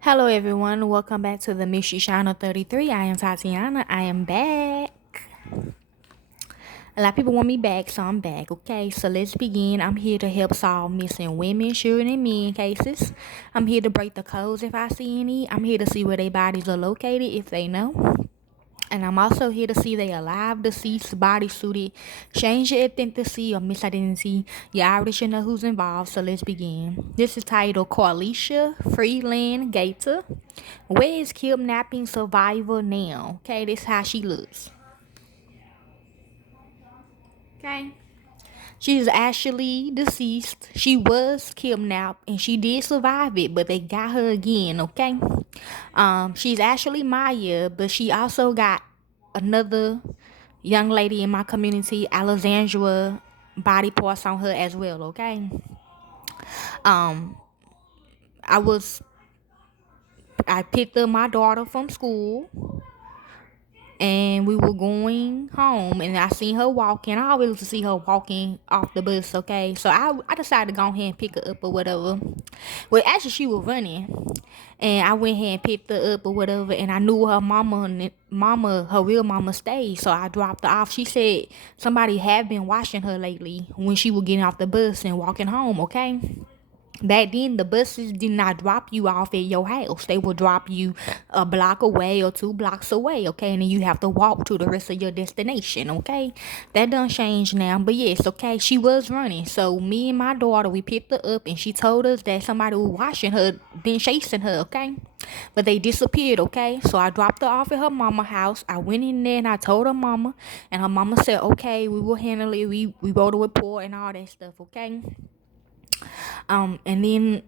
Hello everyone, welcome back to the Mystery Channel 33. I am Tatiana. I am back. A lot of people want me back, so I'm back. Okay, so let's begin. I'm here to help solve missing women, children, and men cases. I'm here to break the codes if I see any. I'm here to see where their bodies are located if they know. And I'm also here to see they alive, deceased, body suited, change your ethnicity or misidentity. You already should know who's involved, so let's begin. This is titled Carlesha Freeland Gator. Where is kidnapping survivor now? Okay, this is how she looks. Okay. She's actually deceased. She was kidnapped and she did survive it, but they got her again, okay? She's actually Maya, but she also got another young lady in my community, Alexandra, body parts on her as well, okay? Um, I was I picked up my daughter from school and we were going home and I seen her walking. I always see her walking off the bus, okay? So I decided to go ahead and pick her up or whatever. Well, actually, she was running. And I went ahead and picked her up or whatever. And I knew her her real mama stayed. So I dropped her off. She said somebody had been watching her lately when she was getting off the bus and walking home, okay? Back then, the buses did not drop you off at your house. They will drop you a block away or 2 blocks away, okay? And then you have to walk to the rest of your destination, okay? That done changed now. But yes, okay, she was running. So me and my daughter, we picked her up and she told us that somebody was watching her, then chasing her, okay? But they disappeared, okay? So I dropped her off at her mama house. I went in there and I told her mama. And her mama said, okay, we will handle it. We wrote a report and all that stuff, okay? And then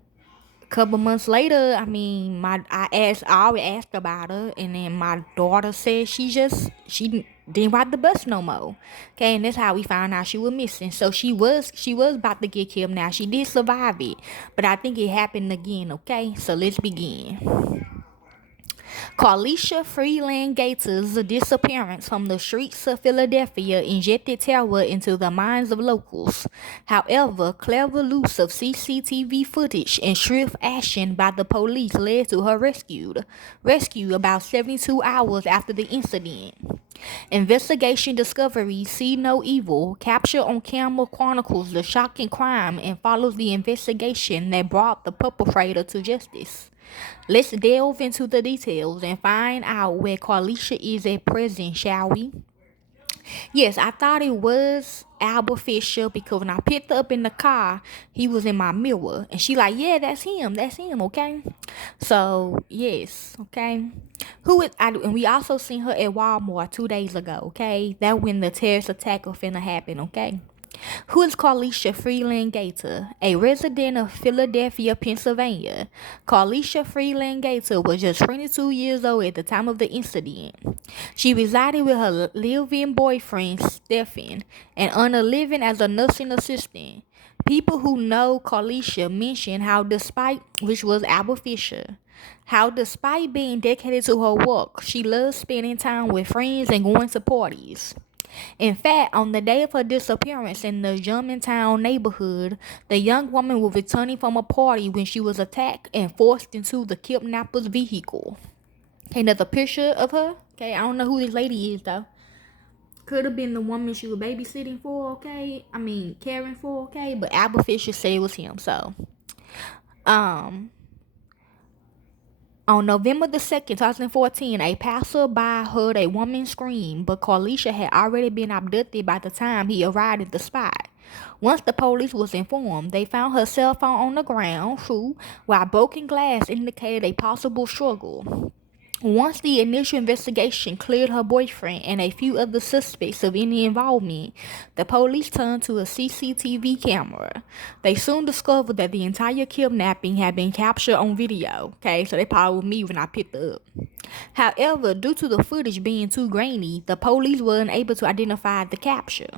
a couple months later, I mean, I always asked about her, and then my daughter said she didn't ride the bus no more. Okay, and that's how we found out she was missing. So she was about to get killed. Now she did survive it, but I think it happened again. Okay, so let's begin. Carlesha Freeland Gators' disappearance from the streets of Philadelphia injected terror into the minds of locals. However, clever use of CCTV footage and swift action by the police led to her rescue about 72 hours after the incident. Investigation discoveries See No Evil capture on camera chronicles the shocking crime and follows the investigation that brought the perpetrator to justice. Let's delve into the details and find out where Carlesha is at present, shall we? Yes, I thought it was Albert Fisher because when I picked her up in the car, he was in my mirror. And she like, yeah, that's him, okay? So, yes, okay? And we also seen her at Walmart 2 days ago, okay? That when the terrorist attack was finna happen, okay? Who is Carlesha Freeland Gator? A resident of Philadelphia, Pennsylvania. Carlesha Freeland Gator was just 22 years old at the time of the incident. She resided with her live-in boyfriend, Stephen, and earned a living as a nursing assistant. People who know Carlesha mention which was Albert Fisher, how despite being dedicated to her work, she loves spending time with friends and going to parties. In fact, on the day of her disappearance in the Germantown neighborhood, the young woman was returning from a party when she was attacked and forced into the kidnapper's vehicle. Okay, there's a picture of her. Okay, I don't know who this lady is though. Could have been the woman she was babysitting for, okay? I mean, caring for, okay? But Albert Fisher said it was him, so. Um, On November the 2nd, 2014, a passerby heard a woman scream, but Carlesha had already been abducted by the time he arrived at the spot. Once the police was informed, they found her cell phone on the ground, while broken glass indicated a possible struggle. Once the initial investigation cleared her boyfriend and a few other suspects of any involvement, the police turned to a CCTV camera. They soon discovered that the entire kidnapping had been captured on video. Okay, so they probably were me when I picked her up. However, due to the footage being too grainy, the police were unable to identify the capture.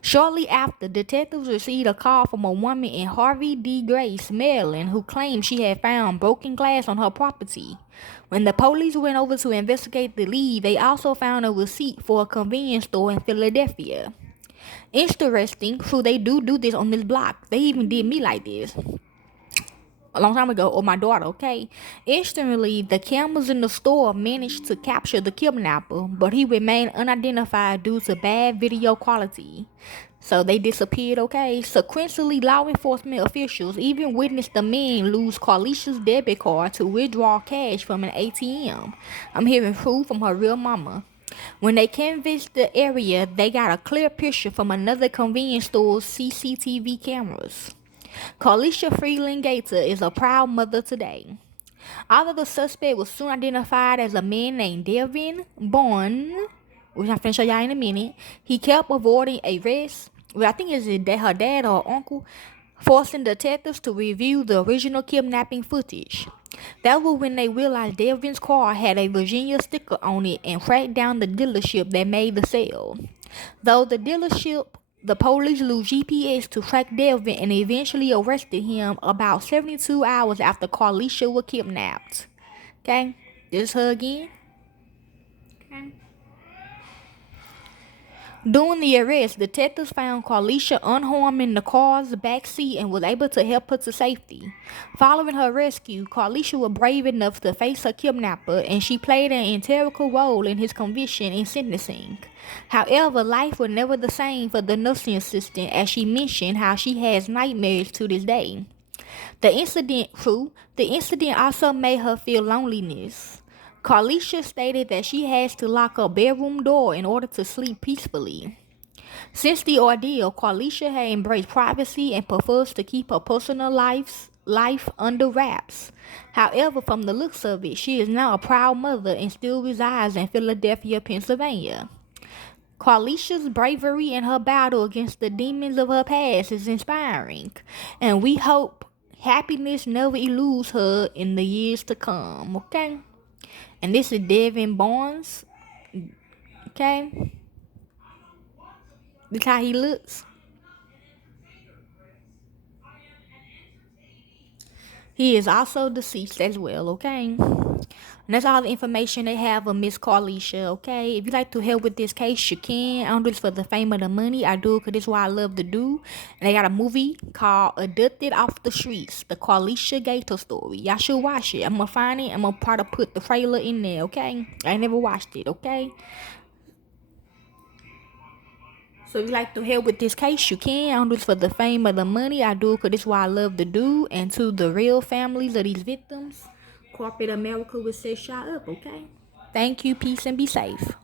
Shortly after, detectives received a call from a woman in Harvey D. Grace, Maryland, who claimed she had found broken glass on her property. When the police went over to investigate the lead, they also found a receipt for a convenience store in Philadelphia. Interesting, so they do this on this block. They even did me like this. a long time ago, or my daughter, okay? Instantly, the cameras in the store managed to capture the kidnapper, but he remained unidentified due to bad video quality. So they disappeared, okay? Sequentially, law enforcement officials even witnessed the man lose Carlesha's debit card to withdraw cash from an ATM. I'm hearing proof from her real mama. When they canvassed the area, they got a clear picture from another convenience store's CCTV cameras. Carlesha Freeland Gator is a proud mother today. Although the suspect was soon identified as a man named Devin Bond, which I'm finna show y'all in a minute, he kept avoiding arrest. Well, I think it's her dad or uncle, forcing detectives to review the original kidnapping footage. That was when they realized Devin's car had a Virginia sticker on it and tracked down the dealership that made the sale. Though the police used GPS to track Devin and eventually arrested him about 72 hours after Carlesha was kidnapped. Okay, this is her again. Okay. During the arrest, detectives found Carlesha unharmed in the car's backseat and was able to help her to safety. Following her rescue, Carlesha was brave enough to face her kidnapper, and she played an integral role in his conviction and sentencing. However, life was never the same for the nursing assistant, as she mentioned how she has nightmares to this day. The incident also made her feel loneliness. Carlesha stated that she has to lock her bedroom door in order to sleep peacefully. Since the ordeal, Carlesha had embraced privacy and prefers to keep her personal life under wraps. However, from the looks of it, she is now a proud mother and still resides in Philadelphia, Pennsylvania. Carlesha's bravery and her battle against the demons of her past is inspiring, and we hope happiness never eludes her in the years to come, okay? And this is Devin Barnes, okay? This how he looks. He is also deceased as well, okay? And that's all the information they have of Miss Carlesha, okay? If you like to help with this case, you can. I don't do this for the fame or the money. I do it because this is what I love to do. And they got a movie called Abducted Off the Streets, the Carlesha Gator story. Y'all should watch it. I'm going to find it. I'm going to try to put the trailer in there, okay? I ain't never watched it, okay? So if you like to help with this case, you can. I don't do this for the fame or the money. I do it because this is what I love to do. And to the real families of these victims, corporate America will set y'all up, okay? Thank you, peace, and be safe.